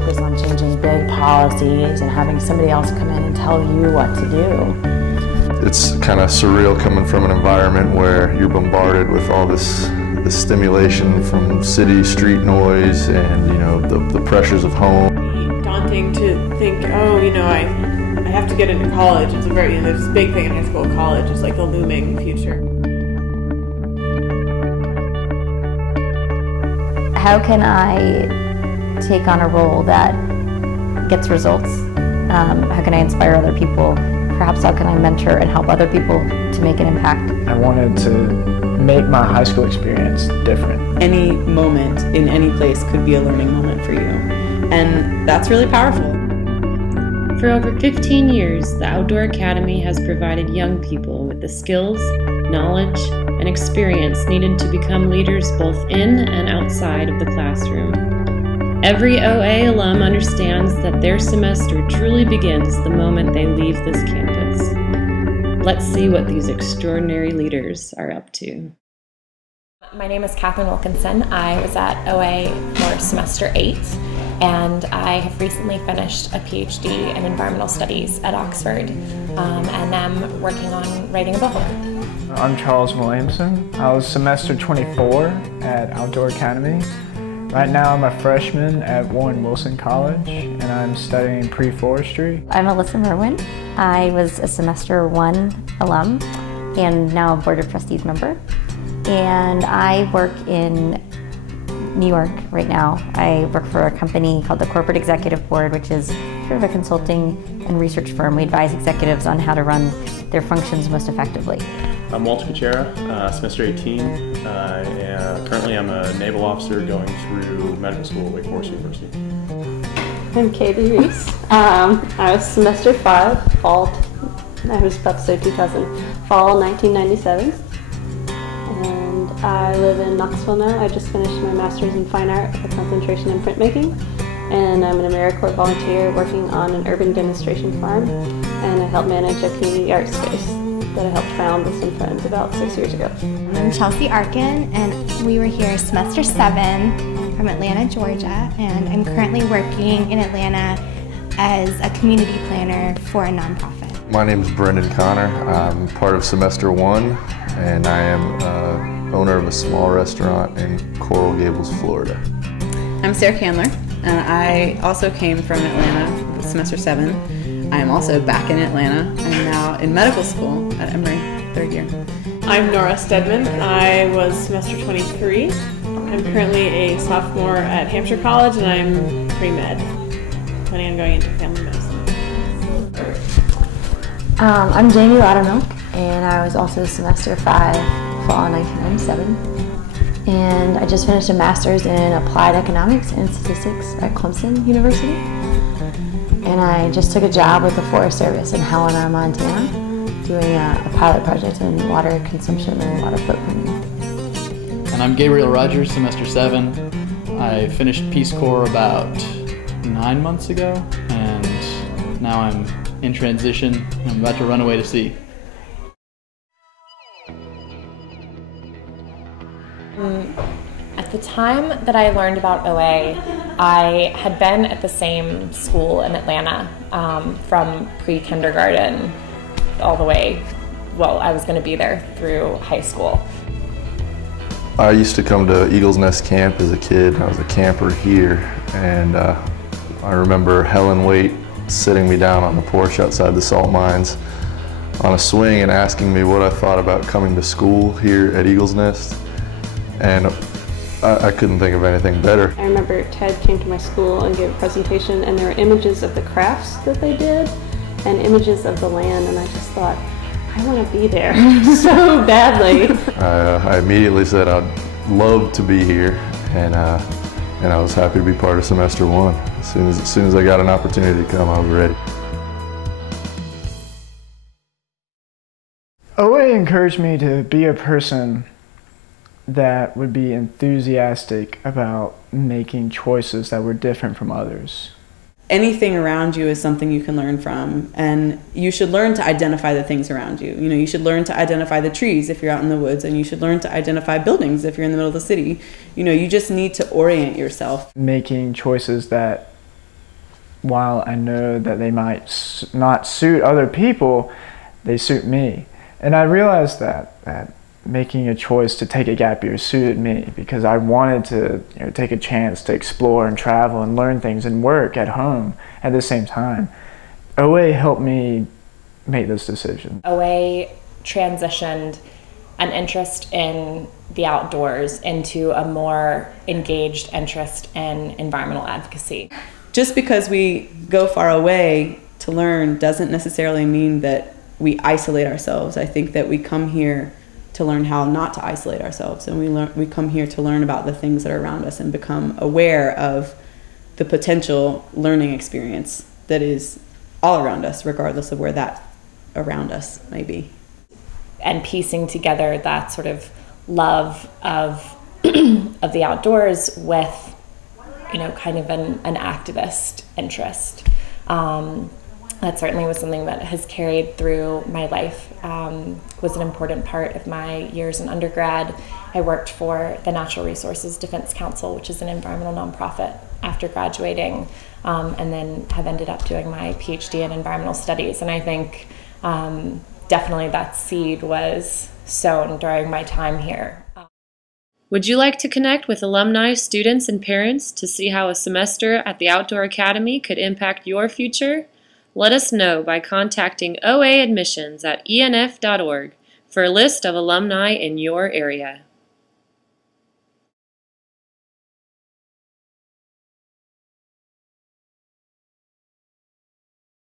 focus on changing big policies and having somebody else come in and tell you what to do. It's kind of surreal coming from an environment where you're bombarded with all this stimulation from city street noise and, you know, the pressures of home. Daunting to think, oh, you know, I have to get into college. It's a very, you know, there's this big thing in high school. College is like the looming future. How can I take on a role that gets results? How can I inspire other people? Perhaps how can I mentor and help other people to make an impact? I wanted to make my high school experience different. Any moment in any place could be a learning moment for you, and that's really powerful. For over 15 years, the Outdoor Academy has provided young people with the skills, knowledge, and experience needed to become leaders both in and outside of the classroom. Every OA alum understands that their semester truly begins the moment they leave this campus. Let's see what these extraordinary leaders are up to. My name is Catherine Wilkinson. I was at OA for semester 8, and I have recently finished a PhD in environmental studies at Oxford, and I'm working on writing a book. I'm Charles Williamson. I was semester 24 at Outdoor Academy. Right now I'm a freshman at Warren Wilson College, and I'm studying pre-forestry. I'm Alyssa Merwin. I was a semester 1 alum and now a Board of Trustees member. And I work in New York right now. I work for a company called the Corporate Executive Board, which is sort of a consulting and research firm. We advise executives on how to run their functions most effectively. I'm Walter Kuchera, semester 18. Currently I'm a naval officer going through medical school at Wake Forest University. I'm Katie Reese. I was semester 5, fall, I was about to say 2000, fall 1997. And I live in Knoxville now. I just finished my master's in fine art with a concentration in printmaking. And I'm an AmeriCorps volunteer working on an urban demonstration farm. And I help manage a community art space that I helped found with some friends about 6 years ago. I'm Chelsea Arkin, and we were here semester 7 from Atlanta, Georgia, and I'm currently working in Atlanta as a community planner for a nonprofit. My name is Brendan Connor. I'm part of semester 1, and I am owner of a small restaurant in Coral Gables, Florida. I'm Sarah Candler, and I also came from Atlanta, semester 7. I am also back in Atlanta. I'm now in medical school at Emory, 3rd year. I'm Nora Stedman. I was semester 23. I'm currently a sophomore at Hampshire College, and I'm pre-med, planning on going into family medicine. I'm Jamie Loudermilk, and I was also semester 5, fall 1997. And I just finished a master's in applied economics and statistics at Clemson University. And I just took a job with the Forest Service in Helena, Montana, doing a pilot project in water consumption and water footprinting. And I'm Gabriel Rogers, semester 7. I finished Peace Corps about 9 months ago, and now I'm in transition. I'm about to run away to sea. At the time that I learned about OA, I had been at the same school in Atlanta from pre-kindergarten all the way, well, I was going to be there through high school. I used to come to Eagle's Nest Camp as a kid. I was a camper here, and I remember Helen Waite sitting me down on the porch outside the salt mines on a swing and asking me what I thought about coming to school here at Eagle's Nest. And I couldn't think of anything better. I remember Ted came to my school and gave a presentation, and there were images of the crafts that they did and images of the land, and I just thought, I want to be there so badly. I immediately said I'd love to be here, and I was happy to be part of semester 1. As soon as I got an opportunity to come, I was ready. OA encouraged me to be a person that would be enthusiastic about making choices that were different from others. Anything around you is something you can learn from, and you should learn to identify the things around you. You know, you should learn to identify the trees if you're out in the woods, and you should learn to identify buildings if you're in the middle of the city. You know, you just need to orient yourself. Making choices that while I know that they might not suit other people, they suit me. And I realized that making a choice to take a gap year suited me because I wanted to take a chance to explore and travel and learn things and work at home at the same time. OA helped me make this decision. OA transitioned an interest in the outdoors into a more engaged interest in environmental advocacy. Just because we go far away to learn doesn't necessarily mean that we isolate ourselves. I think that we come here to learn how not to isolate ourselves, and we come here to learn about the things that are around us and become aware of the potential learning experience that is all around us, regardless of where that around us may be. And piecing together that sort of love of of the outdoors with, kind of an activist interest. That certainly was something that has carried through my life, was an important part of my years in undergrad. I worked for the Natural Resources Defense Council, which is an environmental nonprofit, after graduating, and then have ended up doing my PhD in environmental studies. And I think definitely that seed was sown during my time here. Would you like to connect with alumni, students, and parents to see how a semester at the Outdoor Academy could impact your future? Let us know by contacting OA admissions at enf.org for a list of alumni in your area.